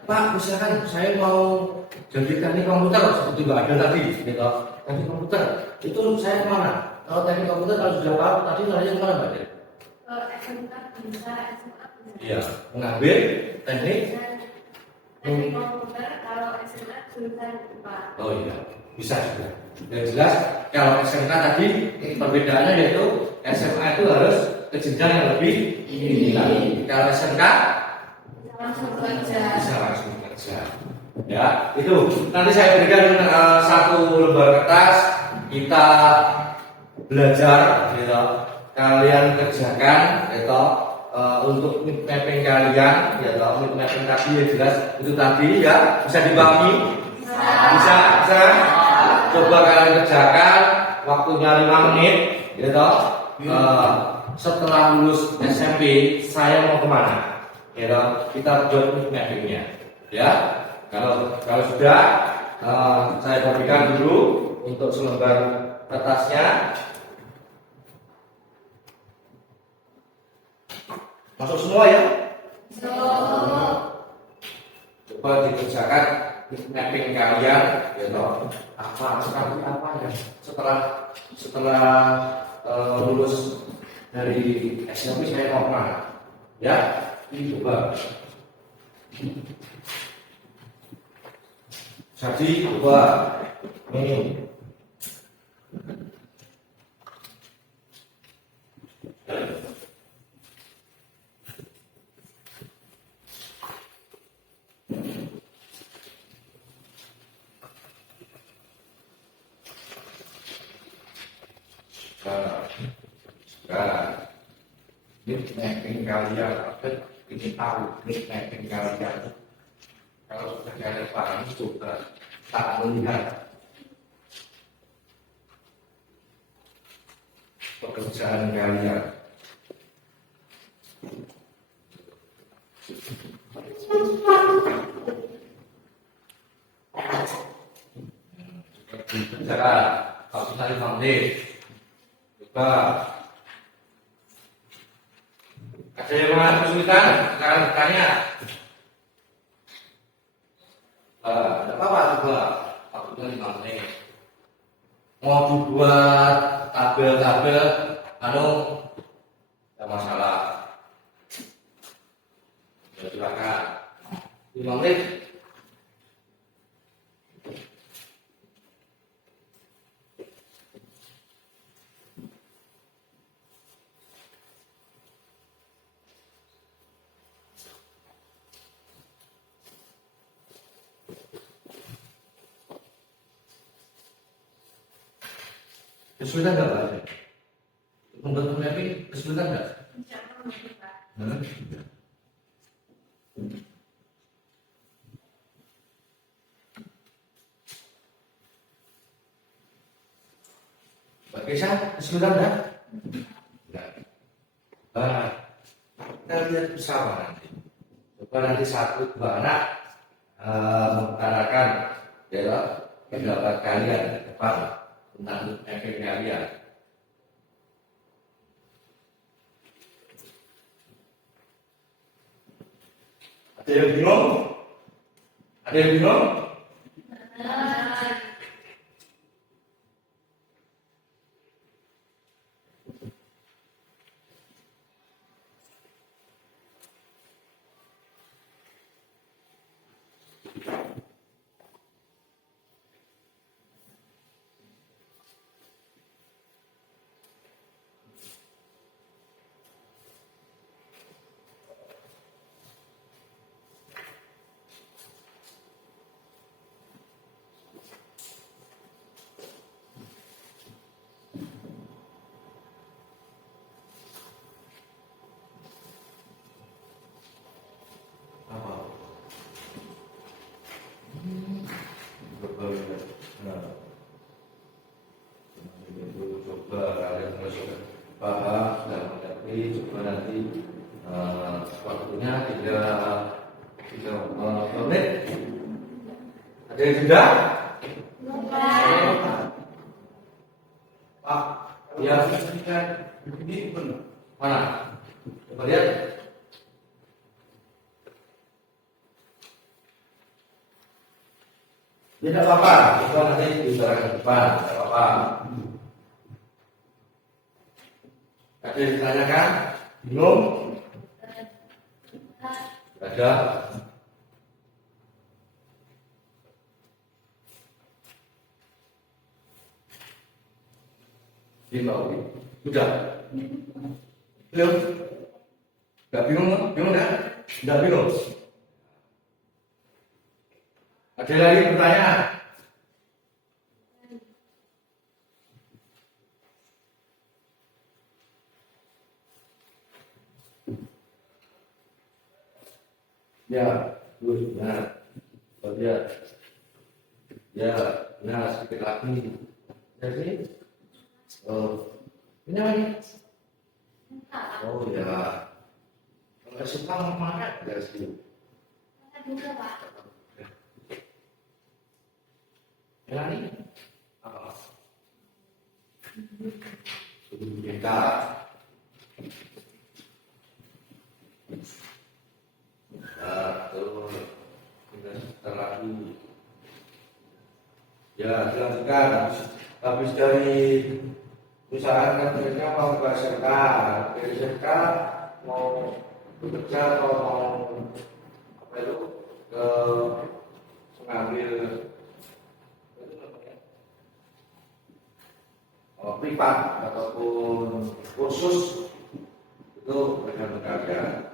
Pak, misalkan saya mau jadi teknik komputer seperti Mbak Ada tadi, gitu. Teknik komputer itu saya kemana? Kalau teknik komputer kalau sudah tahu tadi larinya kemana Mbak Ada? Kalau SMK bisa, SMA bisa. Iya, mengambil teknik. Teknik komputer, kalau SMA jurusan IPA. Oh iya, bisa juga. Yang jelas kalau SMK tadi perbedaannya yaitu SMA itu harus ke jenjang yang lebih tinggi lagi. Kalau SMK Bisa langsung kerja. bisa langsung kerja. Ya, itu nanti saya berikan satu lembar kertas, kita belajar, gitu. Kalian kerjakan, gitu. Untuk mapping kalian, ya kalau mapping tadi ya jelas itu tadi ya bisa dibagi, bisa. Coba kalian kerjakan, waktunya 5 menit, gitu. Setelah lulus SMP, saya mau kemana? Gitu. Kita buat mappingnya, ya. Kalau sudah, saya berikan dulu untuk selembar kertasnya. Masuk semua ya? Coba dikerjakan mapping kalian, gitu. Apa seperti apa ya? Setelah lulus dari SMP saya mau kemana? Ya, ini coba. Jadi coba ini. Mapping kalian, ini tahu mapping kalian. Kalau sudah kalian paham sudah tak melihat pekerjaan kalian. Bicara, kalau kita dipanggil, coba. Ada yang mengalami kesulitan? Sekarang bertanya. Tidak apa-apa coba. Waktunya 5 menit. Mau dibuat tabel-tabel, tidak masalah. Ya, silakan. 5 menit. Kesulitan nggak Pak? Membuat mapping kesulitan nggak? Pak Kesa, kesulitan nggak? Nggak. Kita lihat bersama nanti. Coba nanti 1-2 anak mengutarakan ya pendapat kalian ke depan tentang efek kalian. Ada yang bingung? Ada yang bingung? Coba lihat. Nah, itu coba kalian masuk paham dan mengerti. Coba nanti waktunya 3 menit. Ada yang sudah? Pak, ya ini benar. Mana? Coba lihat. Tidak apa-apa, itu nanti diutarakan ke depan, tidak apa-apa. Ada yang ditanyakan? Bingung? Ada? Sudah? Belum? Tidak bingung? Bingung kan? Tidak bingung? Ada lagi pertanyaan? Ya, benar. Lihat. Ya, benar sedikit lagi. Jadi, ini apa ini? Oh ya, kalau suka mana dari sini? Juga, Pak. Yang ini apa? Kita betul. Kita sebentar lagi. Ya, dilanjutkan. Habis dari perusahaan kan mereka mau ke SMK. Dari SMK mau bekerja atau mau apa itu ke mengambil privat ataupun kursus itu bergantung ya.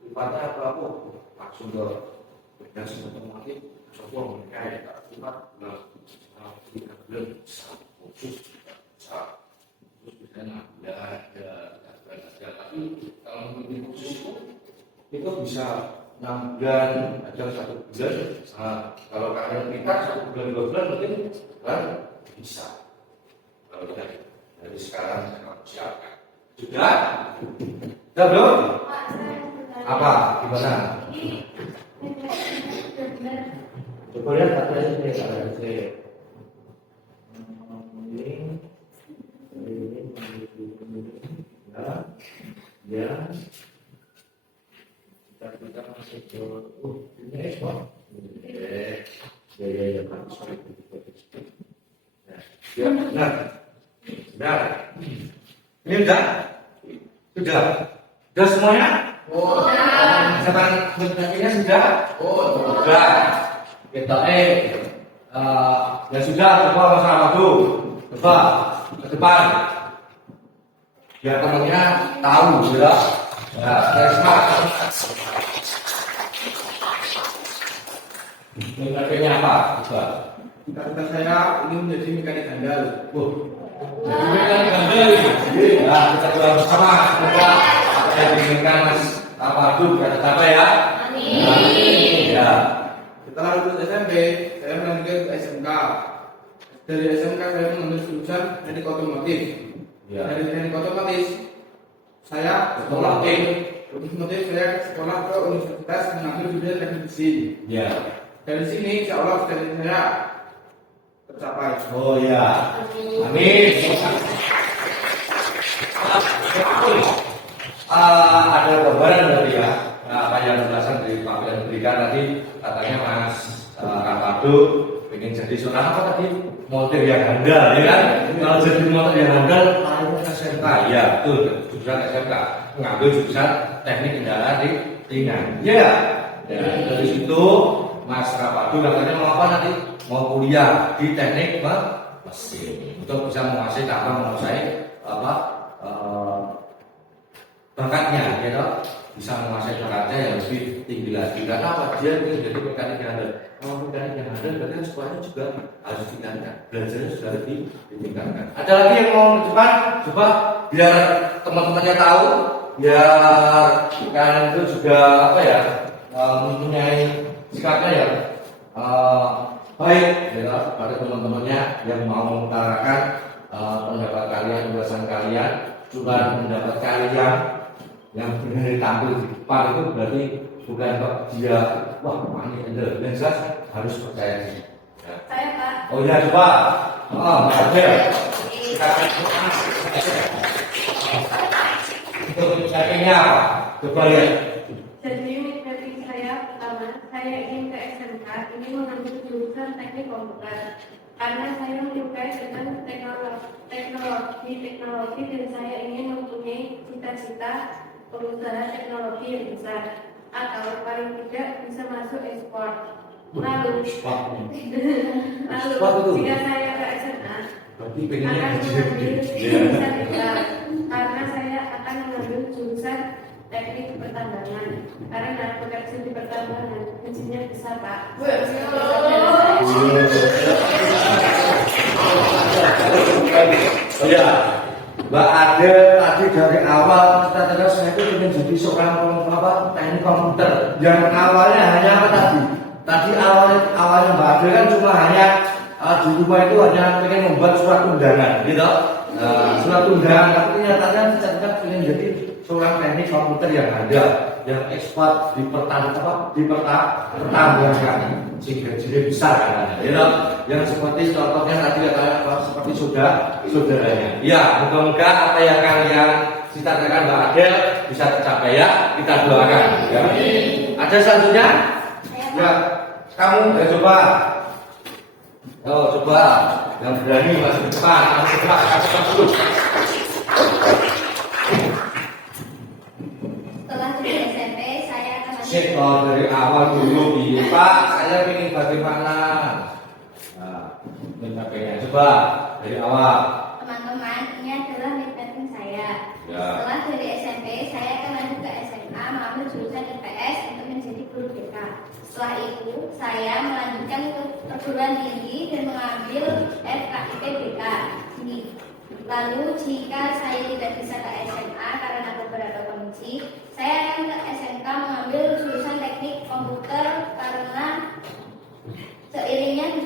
Privatnya apa langsung ke bidang otomotif sokong mereka ya privat belum kursus terus biasanya ada tapi kalau mengikuti kursus itu bisa 6 bulan ada 1 bulan. Kalau kalian privat 1 bulan 2 bulan mungkin kan bisa. Kalau dari sekarang saya siapkan. Sudah? Sudah belum? Apa? Gimana? Coba lihat ada ini, ada ini. Ya. Kita masuk ke ini ekspor. Ya. Ya, benar. Sudah. Ini sudah? Sudah semuanya? Sebenarnya sudah? Sudah. Kita ya sudah, coba masalah waktu. Coba ke depan. Biar temannya tahu, sudah. Ya, semangat. Mekaniknya apa? Coba. Cita-cita saya ini menjadi mekanik handal. Jadi mekanik handal ini. Ya, kita doa bersama. Semoga apa yang diinginkan Mas Almarhum kita capai ya. Amin. Ya. Setelah lulus SMP, saya melanjutkan ke SMK. Dari SMK saya mengambil jurusan teknik otomotif. Ya. Dari teknik otomotif, saya sekolah otomotif saya sekolah ke universitas mengambil jurusan teknik mesin. Ya. Dari sini, insya Allah cita-cita saya tercapai. Oh ya. Amin. Ada gambaran dari ya. Apa yang penjelasan dari Pak yang berikan tadi katanya Mas Kapado ingin jadi seorang apa tadi? Montir yang handal, ya kan? Kalau jadi montir yang handal, harus SMK. Ya betul, jurusan SMK. Mengambil jurusan teknik kendaraan ringan. Ya. Dari situ Mas Kapado katanya mau apa nanti? Mau kuliah di teknik mesin untuk bisa menguasai bakatnya, ya toh? Bisa menguasai bakatnya yang lebih tinggi lagi. Karena apa? Dia ingin jadi mekanik yang handal. Kalau mekanik yang handal berarti sekolahnya juga harus ditingkatkan, belajarnya juga lebih ditingkatkan. Ada lagi yang mau cepat? Coba biar teman-temannya tahu, biar kalian itu juga apa ya mempunyai sikapnya ya baik ya, pada teman-temannya yang mau mengutarakan pendapat kalian, ulasan kalian, juga pendapat kalian yang benar tampil di depan itu berarti bukan kok dia wah panik ender, dan jelas harus percaya diri. Ya. Saya Pak. Oh iya coba, ada. Untuk pencapaiannya apa? Coba lihat. Jadi mimpi saya pertama, saya ingin ke SMK, ini mengambil jurusan teknik komputer. Karena saya menyukai dengan teknologi dan saya ingin mempunyai cita-cita pengusaha teknologi yang besar atau paling tidak bisa masuk ekspor. Lalu jika saya ke SMA, Berarti akan pengennya mengambil gede. jurusan besar karena saya akan mengambil jurusan teknik pertambangan karena bekerja di pertambangan gajinya besar Pak. Oh ya, Mbak Ade tadi dari awal cita-cita saya itu ingin jadi seorang teknik komputer. Yang awalnya hanya apa tadi? Tadi awalnya Mbak Ade kan cuma hanya di rumah itu hanya pengen membuat surat undangan, gitu. Surat undangan, tapi nyatanya cita-cita ingin jadi seorang teknik komputer yang ada, yang ekspor di pertambangan, sehingga jadi besar kan, gitu. Yang seperti contohnya tadi kata seperti saudaranya. Ya, moga-moga apa yang kalian cita-citakan Mbak Adel bisa tercapai ya. Kita doakan. Ya. Ada selanjutnya? Ya, kamu ya coba. Oh, coba yang berani masuk depan, masuk depan, kasih dulu. Setelah dari SMP, saya akan Sip, dari awal dulu Pak, saya ingin bagaimana? Mencapainya. Coba dari awal. teman-teman, ini adalah mimpi saya. Ya. Setelah dari SMP, saya akan lanjut ke SMA mengambil jurusan IPS untuk menjadi guru BK. Setelah itu, saya melanjutkan ke perguruan tinggi dan mengambil FKIP BK. Lalu, jika saya tidak bisa ke SMA karena beberapa kondisi, saya akan ke SMK mengambil jurusan teknik komputer karena seiringnya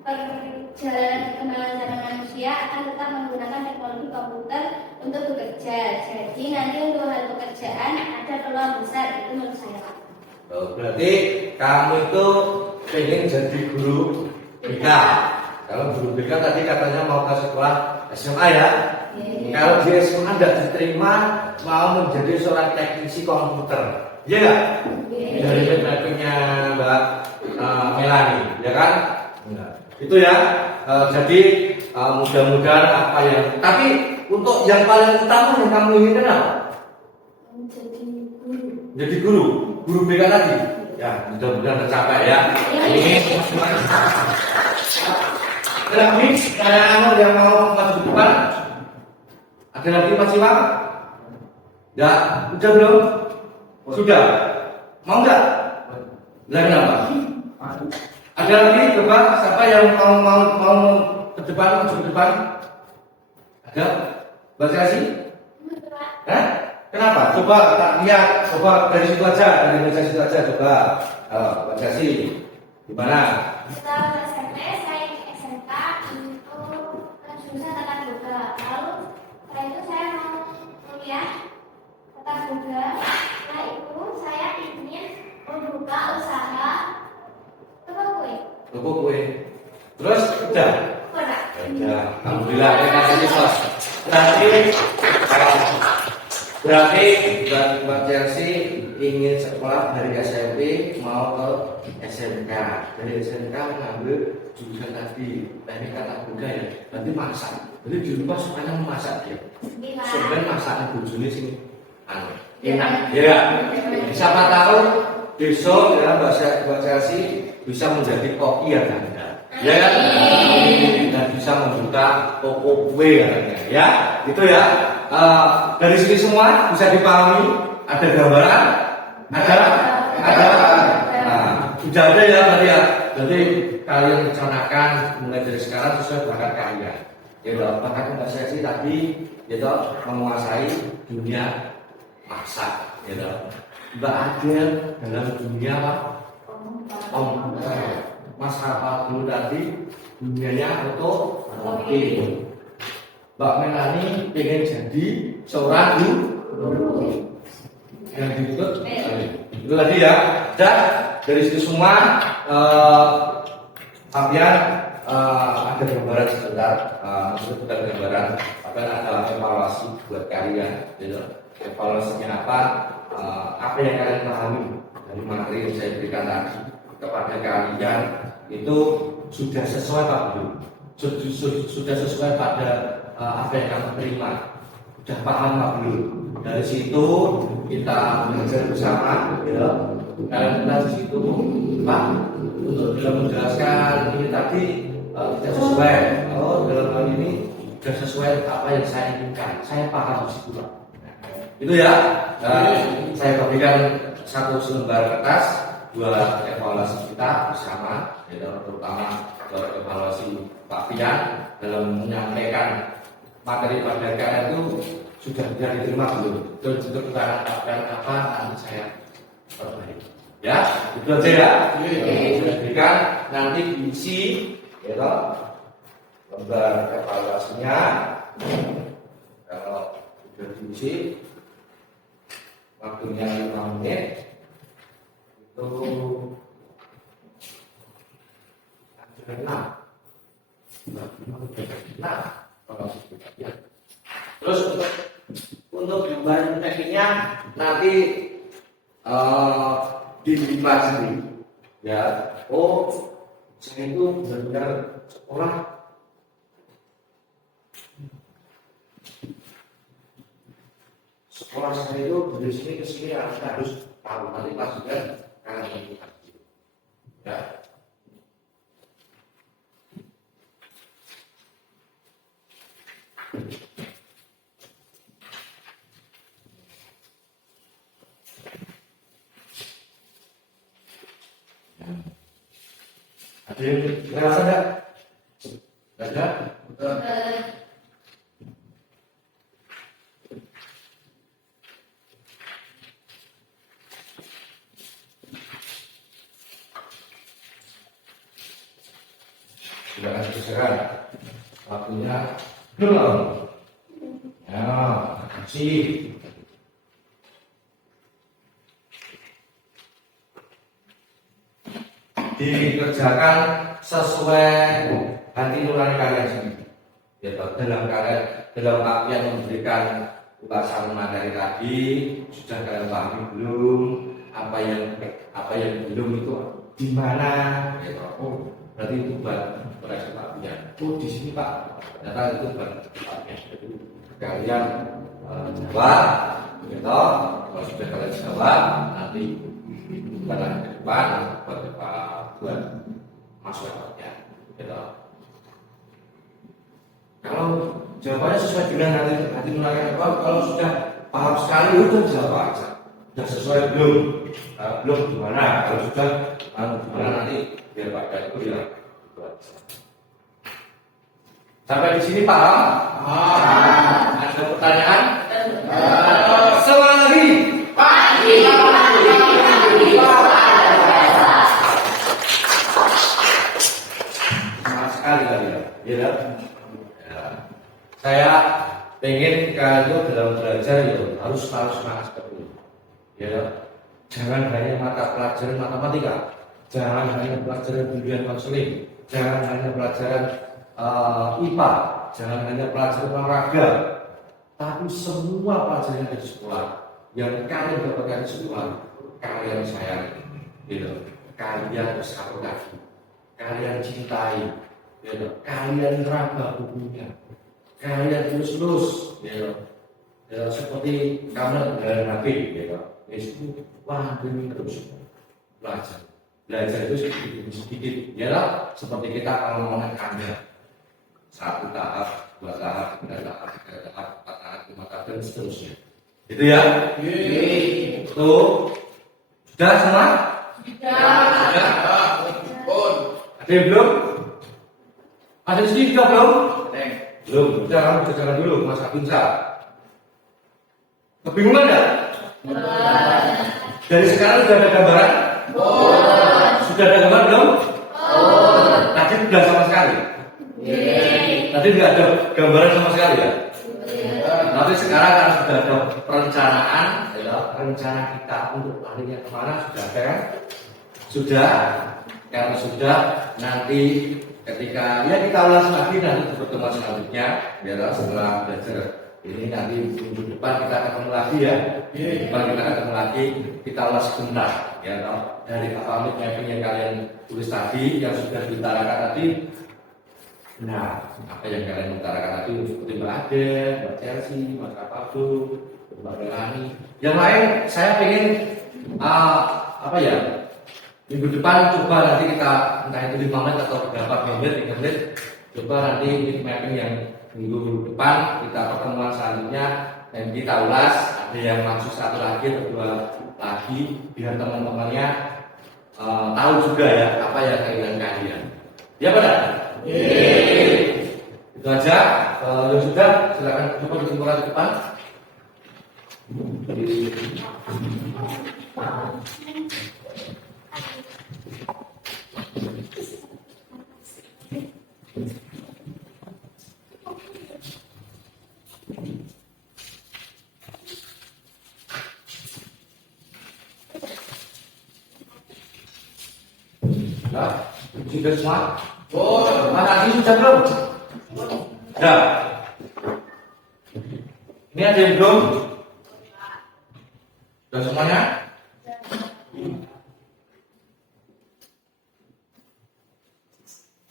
perjalanan perkembangan zaman manusia akan tetap menggunakan teknologi komputer untuk bekerja. Jadi nanti untuk hal pekerjaan ada peluang besar, itu menurut saya. Oh, berarti kamu itu pengen jadi guru BK. Kalau guru BK tadi katanya mau ke sekolah SMA ya. Kalau di SMA tidak diterima, mau menjadi seorang teknisi komputer. Iya nggak? Dari backgroundnya Mbak Melani, ya kan? Nah, itu ya. Jadi mudah-mudahan apa yang. Tapi untuk yang paling utama yang kamu inginkan apa? Jadi guru, guru BK tadi. Ya, mudah-mudahan tercapai ya. Ini ada lagi kamu yang mau masuk ke depan? Ada lagi masih Pak? Ya, udah belum? Sudah. Mau nggak? Lah kenapa? Ada lagi coba siapa yang mau ke depan, masuk ke depan? Ada? Baca sih? Kenapa? Coba tak lihat, coba dari situ aja, dari meja situ aja coba. Baca sih. Gimana? Setelah SMP, saya ke SMK untuk jurusan tata boga. Lalu setelah itu saya mau kuliah tata boga. Setelah itu saya ingin membuka usaha toko kue. Toko kue. Terus udah? Udah. Udah. Alhamdulillah kita kasih sos. Berarti Mbak Chelsea ingin sekolah dari SMP mau ke SMK. Dari SMK mengambil jurusan tadi teknik tata boga ya. Berarti masak. Jadi di rumah semuanya memasak dia. Sebenarnya masakan bojone sing enak. Ya. Siapa tahu besok ya Mbak Chelsea bisa menjadi koki yang handal. Ya kan? Dan bisa membuka toko kue ya. Gitu ya. Dari sini semua bisa dipahami, ada gambaran, ada, sudah ada ya berarti ya. Jadi kalian rencanakan mulai dari sekarang sesuai bakat kalian. Ya, bakat Mbak Chelsea tadi, menguasai dunia masak, gitu. Mbak Adel dalam dunia apa? Komputer. Mas Rafa dulu tadi dunianya oke. Mbak Melani pengen jadi seorang guru yang dituntut itu tadi ya. Dan dari situ semua kalian ada gambaran sebentar, bukan gambaran, apa adalah evaluasi buat kalian. Gitu. Evaluasinya apa yang kalian pahami dari materi yang saya berikan tadi kepada kalian itu sudah sesuai Pak Bu? Sudah sesuai pada apa yang kamu terima? Sudah paham Pak Bu? Dari situ kita belajar bersama, ya. Kalian di situ Pak untuk dalam menjelaskan ini tadi tidak sesuai. Oh, dalam hal ini sudah sesuai apa yang saya inginkan. Saya paham di situ Pak. Itu ya. Saya bagikan satu lembar kertas buat evaluasi kita bersama, ya, terutama buat evaluasi Pak Pian dalam menyampaikan materi pada kalian itu sudah diterima belum? Dan juga kekurangan apa nanti saya perbaiki. Ya, itu aja ya. Sudah berikan nanti diisi, ya toh, lembar evaluasinya. Kalau sudah diisi, waktunya 5 menit. Itu ada 6. Terus untuk gambaran tekniknya nanti dipelajari ya. Oh, saya itu benar-benar sekolah saya itu dari sini ke sini harus tahu nanti pas juga karena ya. Ada yang ngerasa enggak? Ada? Sudah kasih keseran. Waktunya belum. Ya, kasih. Dikerjakan sesuai hati nurani kalian sendiri. Ya, dalam artian memberikan ulasan materi tadi sudah kalian pahami belum? Apa yang belum itu di mana? Ya, oh, berarti itu buat Pak. Oh, di sini Pak. Ternyata itu buat Pak. Jadi kalian jawab, gitu. Kalau sudah kalian jawab, nanti bukan ke depan buat masuk ya, gitu. Kalau jawabannya sesuai dengan hati nurani kalau sudah paham sekali udah jawab aja. Sudah sesuai belum? Belum gimana? Kalau sudah gimana nanti biar Pak itu bilang. Sampai di sini paham? Ada pertanyaan? Semangat lagi. Pagi. Semangat sekali tadi ya. Saya pengen kalian itu dalam belajar itu harus semangat seperti ini. Ya, jangan hanya mata pelajaran matematika, jangan hanya pelajaran bimbingan konseling, jangan hanya pelajaran IPA, jangan hanya pelajaran olahraga, tapi semua pelajaran di sekolah yang kalian dapatkan di sekolah, kalian sayang, gitu. Kalian bersatukan, kalian cintai, gitu. Kalian raba bukunya, kalian terus, gitu. Ya, seperti kamu dengan Nabi, gitu. Itu demi terus belajar itu sedikit, ya, seperti kita kalau menekannya. 1 tahap, 2 tahap, 3 tahap, 4 tahap, 5 tahap, dan seterusnya. Itu ya? Itu sudah semua? Sudah. Ada yang belum? Ada di sini juga belum? Belum. Sudah, kamu bisa jalan dulu, Mas Abinsa. Kebingungan ya? Dari sekarang sudah ada gambaran? Sudah ada gambar belum? Tadi sudah sama sekali. Tadi tidak ada gambaran sama sekali ya. Tapi sekarang kan sudah ada perencanaan, ya, rencana kita untuk larinya kemana sudah ada kan? Sudah, karena sudah nanti ketika ya kita ulas lagi nanti di pertemuan selanjutnya, ya setelah belajar ini nanti minggu depan kita ketemu lagi ya. Depan kita ketemu lagi, kita ulas sebentar, ya dari apa mapping yang kalian tulis tadi, yang sudah diutarakan tadi. Nah, apa yang kalian utarakan tadi seperti Mbak Ade, Mbak Chelsea, Mas Kapadu, Mbak Melani. Yang lain saya pengen apa ya? Minggu depan coba nanti kita entah itu 5 menit atau berapa menit, 3 menit. Coba nanti mapping yang minggu depan kita pertemuan selanjutnya dan kita ulas. Ada yang masuk satu lagi atau 2 lagi biar teman-temannya tahu juga ya apa yang keinginan kalian. Ya benar? Itu aja. Kalau sudah, silakan coba disimpulkan ke depan. Nah, sudah semua? Mana ini sudah belum? Sudah. Ini ada yang belum? Sudah semuanya?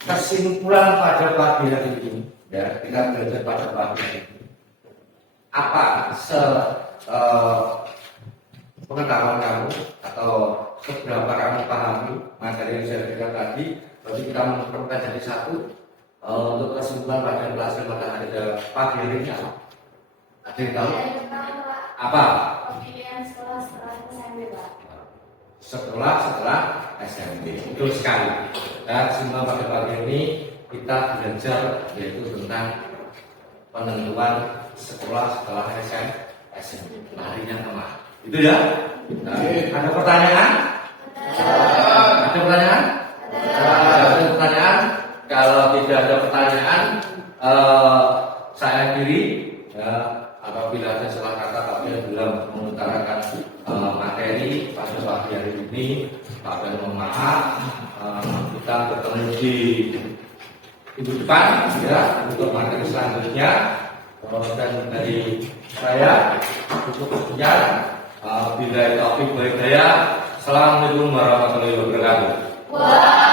Kesimpulan pada pagi hari ini, ya kita belajar pada pagi hari ini. Apa pengetahuan kamu atau seberapa kamu pahami materi yang saya berikan tadi? Berarti kita mengumpulkan jadi satu. Untuk kesimpulan pada pelajaran pada hari pagi hari ini apa? Ada yang tahu? Apa? Pemilihan setelah SMP, Pak. Setelah SMP. Betul sekali. Dan kesimpulan pada pagi ini kita belajar yaitu tentang penentuan sekolah setelah SMP. Larinya kemana? Itu ya. Nah, ada pertanyaan? Ada pertanyaan? Ada pertanyaan? Kalau tidak ada pertanyaan, saya akhiri. Apabila ada salah kata tapi belum mengutarakan materi pada pagi hari ini, Pak Ben mohon maaf. Kita bertemu di minggu depan ya untuk materi selanjutnya. Dan dari saya cukup sekian. Bila topik baik saya. Assalamualaikum warahmatullahi wabarakatuh.